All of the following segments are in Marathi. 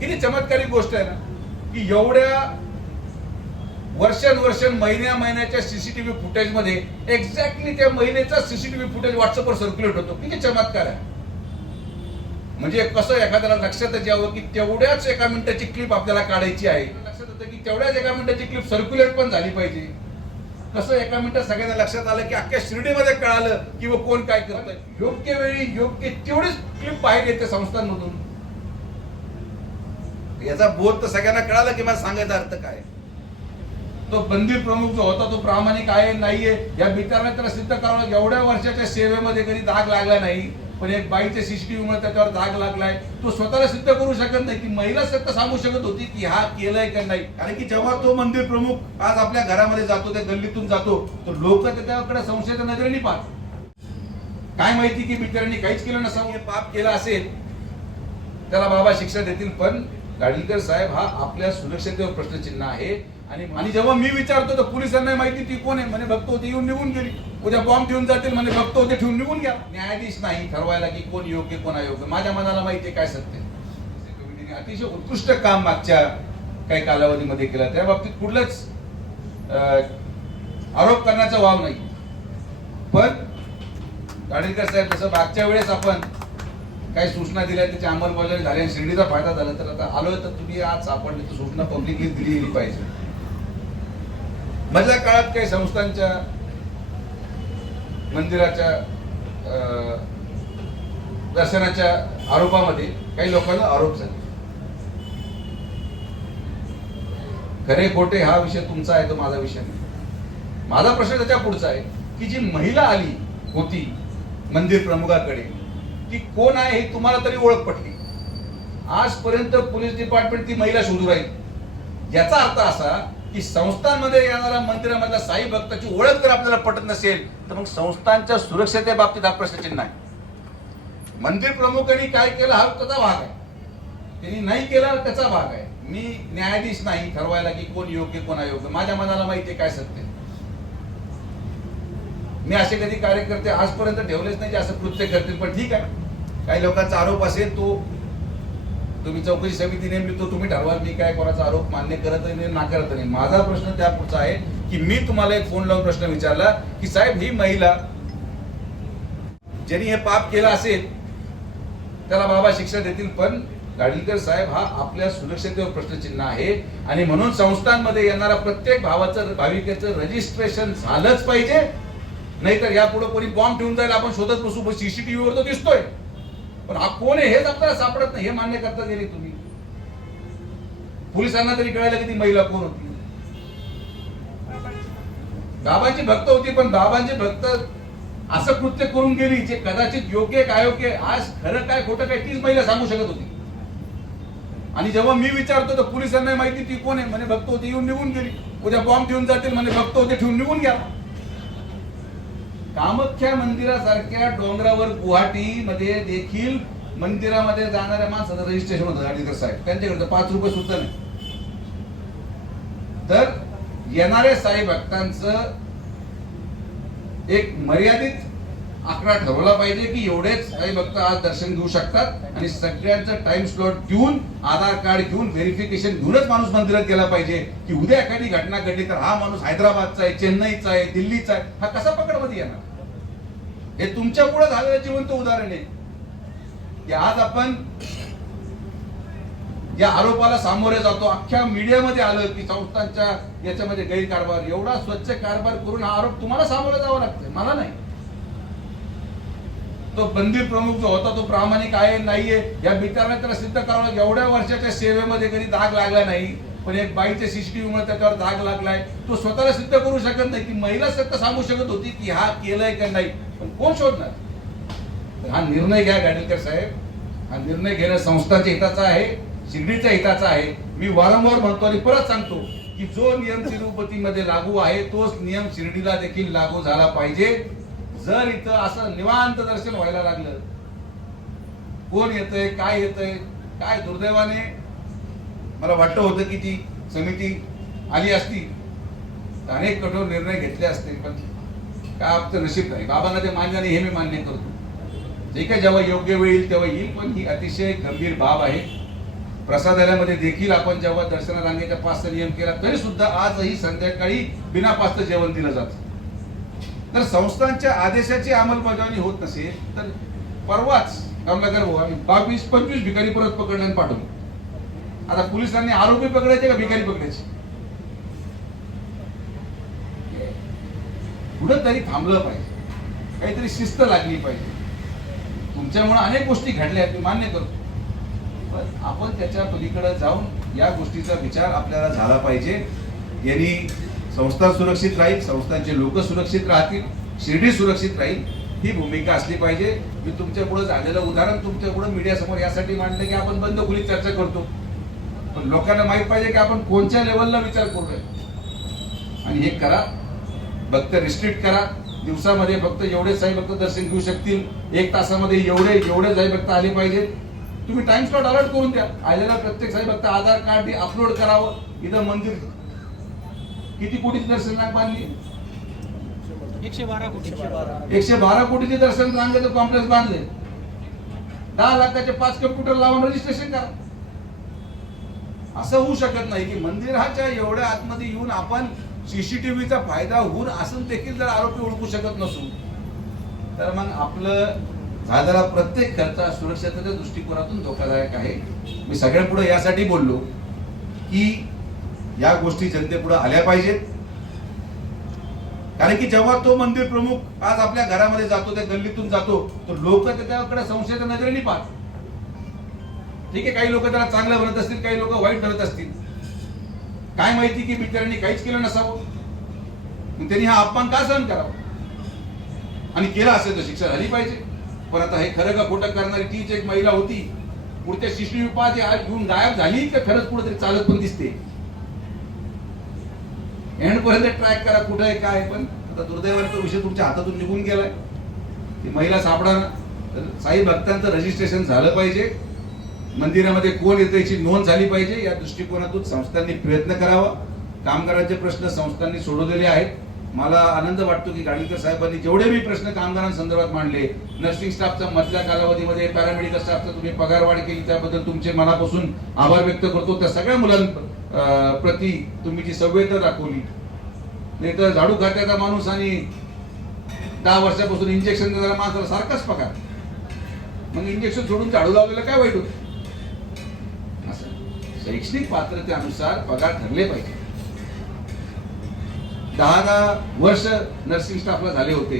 किती चमत्कारिक गोष्ट आहे ना की एवढ्या वर्षानुवर्ष महिन्या महिन्याच्या सीसीटीव्ही फुटेजमध्ये एक्झॅक्टली त्या महिन्याचा सीसीटीव्ही फुटेज व्हॉट्सअपवर सर्क्युलेट होतो. किती चमत्कार आहे. म्हणजे कसं एखाद्याला लक्षात यावं की तेवढ्याच एका मिनिटाची क्लिप आपल्याला काढायची आहे. लक्षात येतं की तेवढ्याच एका मिनिटाची क्लिप सर्क्युलेट पण झाली पाहिजे. कसं एका मिनिटात सगळ्यांना लक्षात आलं की अख्ख्या शिर्डीमध्ये कळालं की व कोण काय करत योग्य वेळी योग्य तेवढीच क्लिप बाहेर येते संस्थांमधून. याचा बोध तर सगळ्यांना कळालं की मला सांगायचा अर्थ काय? तो मंदिर प्रमुख जो होता तो प्रामाणिक आहे नाहीये. या बिचाराने त्याला सिद्ध करावं एवढ्या वर्षाच्या सेवेमध्ये कधी दाग लागला नाही पण एक बाईच्या सीसीटीव्ही मुळे त्याच्यावर दाग लागलाय. तो स्वतःला सिद्ध करू शकत नाही ती महिला सत्य सांगू शकत होती की हा केलंय का नाही. कारण की जेव्हा तो मंदिर प्रमुख आज आपल्या घरामध्ये जातो त्या गल्लीतून जातो तर लोक त्याच्याकडे संशयाच्या नजरेने पाहत काय माहिती की बिचारांनी काहीच केलं नसावं? हे पाप केलं असेल. त्याला बाबा शिक्षा देतील पण गाडीलकर साहेब हा आपल्या सुरक्षतेवर प्रश्नचिन्ह आहे. आणि आणि जेव्हा मी विचारतो तर पोलिसांना माहिती ती कोण आहे? म्हणे भक्त होते येऊन निघून गेली. उद्या बॉम्ब ठेवून जातील म्हणे भक्त होते ठेवून निघून घ्या. न्यायाधीश नाही ठरवायला की कोण योग्य कोण अयोग्य. माझ्या मनाला माहिती आहे काय सत्य कमिटीने अतिशय उत्कृष्ट काम मागच्या काही कालावधीमध्ये केलं. त्या बाबतीत कुठलंच आरोप करण्याचा वाव नाही. पण गाडीकर साहेब जसं मागच्या वेळेस आपण काही सूचना दिल्या त्याची अंमलबजावणी झाली आणि शिर्डीचा फायदा झाला तर आता आलोय तर तुम्ही आज सापडले तर सूचना पब्लिकली दिली गेली पाहिजे. मधल्या काळात काही संस्थांच्या मंदिराच्या दर्शनाच्या आरोपामध्ये काही लोकांना आरोप झाले. खरे खोटे हा विषय तुमचा आहे तो माझा विषय नाही. माझा प्रश्न त्याच्या पुढचा आहे की जी महिला आली होती मंदिर प्रमुखाकडे ती कोण आहे हे तुम्हाला तरी ओळख पटली. आजपर्यंत पोलीस डिपार्टमेंट ती महिला शोधू राहील. याचा अर्थ असा की संस्थांमध्ये येणारा मंदिरामधला साई भक्ताची ओळख जर आपल्याला पटत नसेल तर मग संस्थांच्या सुरक्षेच्या बाबतीत हा प्रश्नचिन्ह आहे. मंदिर प्रमुखांनी काय केलं हा त्याचा भाग आहे. त्यांनी नाही केला त्याचा भाग आहे. मी न्यायाधीश नाही ठरवायला की कोण योग्य कोण अयोग्य. माझ्या मनाला माहिती आहे काय सत्य मी असे कधी कार्यकर्ते आजपर्यंत ठेवलेच नाही असं कृत्य करतील पण ठीक आहे. काही लोकांचा आरोप असेल तो तुम्ही चौकशी समिती नेमली तो तुम्ही ठरवाल मी काय कोणाचा आरोप मान्य करत नाही नाकारत नाही. माझा प्रश्न त्या पुढचा आहे की मी तुम्हाला एक फोन लावून प्रश्न विचारला की साहेब ही महिला ज्यांनी हे पाप केलं असेल त्याला बाबा शिक्षा देतील पण गाडीलकर साहेब हा आपल्या सुरक्षतेवर प्रश्नचिन्ह आहे आणि म्हणून संस्थांमध्ये येणारा प्रत्येक भावाचं भाविकेचं रजिस्ट्रेशन झालंच पाहिजे. नाहीतर यापुढे कोणी बॉम्ब ठेवून जाईल आपण शोधत बसू. सीसीटीव्ही वर तो दिसतोय. पण हा कोण आहे हेच आपल्याला सापडत नाही. हे मान्य करता गेले तुम्ही. पोलिसांना तरी कळायला की ती महिला कोण होती. बाबांची भक्त होती पण बाबांचे भक्त असं कृत्य करून गेली जे कदाचित योग्य काय योग्य आज खरं काय खोटं काय तीच महिला सांगू शकत होती. आणि जेव्हा मी विचारतो तर पोलिसांना माहिती ती कोण आहे? म्हणे भक्त होती येऊन निघून गेली. उद्या बॉम्ब ठेवून जातील म्हणे भक्त होते ठेवून निघून घ्या कामाख्या मंदिरासारख्या डोंगरावर गुवाहाटी मध्ये देखील मंदिरामध्ये जाणाऱ्या माणसाचं रजिस्ट्रेशन होतं गाडीकर साहेब. त्यांच्याकडे पाच रुपये सुद्धा नाही. तर येणाऱ्या साई भक्तांचं एक मर्यादित आकडा ठरवला पाहिजे की एवढेच काही भक्त आज दर्शन घेऊ शकतात. आणि सगळ्यांचं टाइम स्लॉट घेऊन आधार कार्ड घेऊन व्हेरिफिकेशन घेऊनच माणूस मंदिरात गेला पाहिजे. की उद्या एखादी घटना घडली तर हा माणूस हैदराबादचा आहे चेन्नईचा आहे दिल्लीचा आहे. हा कसा पकडमध्ये येणार? हे तुमच्यापुढे झालेलं जिवंत उदाहरण आहे. की आज आपण या आरोपाला सामोरे जातो. अख्ख्या मीडियामध्ये आलं की संस्थांच्या याच्यामध्ये गैरकारभार. एवढा स्वच्छ कारभार करून हा आरोप तुम्हाला सामोरे जावा लागतोय. मला नाही. तो मंदिर प्रमुख जो होता तो प्रामाणिक आहे नाहीये. या बिचाराने त्याला सिद्ध करावं. एवढ्या वर्षाच्या सेवेमध्ये कधी दाग लागला नाही. पण एक बाईच्या सीसीटीव्ही मुळे त्याच्यावर दाग लागलाय. तो स्वतःला सिद्ध करू शकत नाही. की महिला सत्य सांगू शकत होती की हा केलंय का नाही. पण कोण शोधणार? हा निर्णय घ्या गाडीलकर साहेब. हा निर्णय घेणं संस्थाच्या हिताचा आहे शिर्डीच्या हिताचा आहे. मी वारंवार म्हणतो आणि परत सांगतो की जो नियम तिरुपतीमध्ये लागू आहे तोच नियम शिर्डीला देखील लागू झाला पाहिजे. जर इथं असं निवांत दर्शन व्हायला लागलं कोण येतंय काय येतंय काय दुर्दैवाने मला वाटतं होतं की ती समिती आली असती. तर अनेक कठोर निर्णय घेतले असते पण काय आमचं नशीब नाही? बाबांना ते मान्य नाही हे मी मान्य करतो. जे काय जेव्हा योग्य वेळ येईल तेव्हा येईल पण ही अतिशय गंभीर बाब आहे. प्रसादालयामध्ये देखील आपण जेव्हा दर्शन रांगेच्या पाचचा नियम केला तरी सुद्धा आजही संध्याकाळी बिना पाचचं जेवण दिलं जातं. तर संस्थांच्या आदेशाची अंमलबजावणी होत नसेल तर परवाच कमलाकर भाऊ आम्ही बावीस पंचवीस भिकारी परत पकडलं आणि आता पोलिसांनी आरोपी पकडायचे का भिकारी पकडायचे? कुठंतरी थांबलं पाहिजे. काहीतरी शिस्त लागली पाहिजे. तुमच्यामुळे अनेक गोष्टी घडल्या मी मान्य करतो. पण आपण त्याच्या पलीकडे जाऊन या गोष्टीचा विचार आपल्याला झाला पाहिजे. यांनी संस्था सुरक्षित राहील संस्थांचे लोक सुरक्षित राहतील शिर्डी सुरक्षित राहील ही भूमिका असली पाहिजे. मी तुमच्यापुढे झालेलं उदाहरण तुमच्यापुढे मीडियासमोर यासाठी मांडलं की आपण बंद खोलीत चर्चा करतो. पण लोकांना माहीत पाहिजे की आपण कोणत्या लेवलला विचार करतोय आणि हे करा. भक्त रिस्ट्रिक्ट करा. दिवसामध्ये फक्त एवढे साई भक्त दर्शन घेऊ शकतील. एक तासामध्ये एवढे एवढे साई भक्त आले पाहिजेत. तुम्ही टाइम स्लॉट अलर्ट करून द्या. आलेला प्रत्येक साई भक्त आधार कार्ड अपलोड करावं. इथं मंदिर किती कोटीची दर्शन रांग बांधली? एकशे बारा कोटी. एकशे बारा. एकशे बारा कोटीचे दर्शन रांगेचं कॉम्प्लेक्स बांधले. दहा लाखाचे पाच कम्प्युटर लावून रजिस्ट्रेशन करा. असं होऊ शकत नाही की मंदिराच्या एवढ्या आतमध्ये येऊन आपण सीसीटीव्हीचा फायदा होऊन असून देखील जर आरोपी ओळखू शकत नसू तर मग आपलं झालेला प्रत्येक खर्च सुरक्षेच्या दृष्टिकोनातून धोकादायक आहे. मी सगळ्यांपुढे यासाठी बोललो की या गोष्टी जनतेपुढे आल्या पाहिजेत. कारण की जेव्हा तो मंदिर प्रमुख आज आपल्या घरामध्ये जातो त्या गल्लीतून जातो तर लोक त्याच्याकडे संशयाच्या नजरेने पाहत ठीक आहे काही लोक त्याला चांगलं म्हणत असतील काही लोक वाईट म्हणत असतील. काय माहिती की बिचाऱ्यांनी काहीच केलं नसावं? त्यांनी हा अपमान का सहन करावा? आणि केला असेल तर शिक्षा झाली पाहिजे. पण आता हे खरं का खोटं करणारी तीच एक महिला होती. पुढच्या शिशू जे आज घेऊन गायब झाली तर खरंच कुठेतरी चालत पण दिसते. एंड पर्यंत ट्रॅक करा कुठं आहे काय आहे, पण आता दुर्दैवाने तो विषय तुमच्या हातातून निघून गेलाय. ती महिला सापडा तर साई भक्तांचं रजिस्ट्रेशन झालं पाहिजे. मंदिरामध्ये कोण येतं याची नोंद झाली पाहिजे या दृष्टिकोनातून संस्थांनी प्रयत्न करावा. कामगारांचे प्रश्न संस्थांनी सोडवलेले आहेत. मला आनंद वाटतो की गाडीकर साहेबांनी जेवढे मी प्रश्न कामगारांसंदर्भात मांडले नर्सिंग स्टाफचा मधल्या कालावधीमध्ये पॅरामेडिकल स्टाफचा तुम्ही पगारवाढ केली त्याबद्दल तुमचे मनापासून आभार व्यक्त करतो. त्या सगळ्या मुलांप्रती तुम्ही जी संवेदना दाखवली नाही तर झाडू खात्याचा माणूस आणि दहा वर्षापासून इंजेक्शन देणारा माणसाला सारखाच पगार. मग इंजेक्शन सोडून झाडू लावलेलं काय वाईट होत? असं शैक्षणिक पात्रतेनुसार पगार ठरले पाहिजे. दहा दहा वर्ष नर्सिंग स्टाफला झाले होते.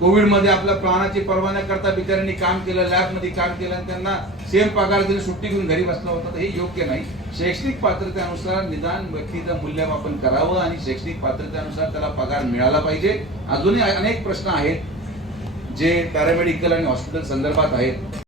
कोविडमध्ये आपल्या प्राणाची पर्वा न करता बिचाऱ्यांनी काम केलं लॅबमध्ये काम केलं आणि त्यांना सेम पगार दिले सुट्टी घेऊन घरी बसला होता तर हे योग्य नाही. शैक्षणिक पात्रतेनुसार निदान व्यक्तीचं मूल्यमापन करावं आणि शैक्षणिक पात्रतेनुसार त्याला पगार मिळाला पाहिजे. अजूनही अनेक प्रश्न आहेत जे पॅरामेडिकल आणि हॉस्पिटल संदर्भात आहेत.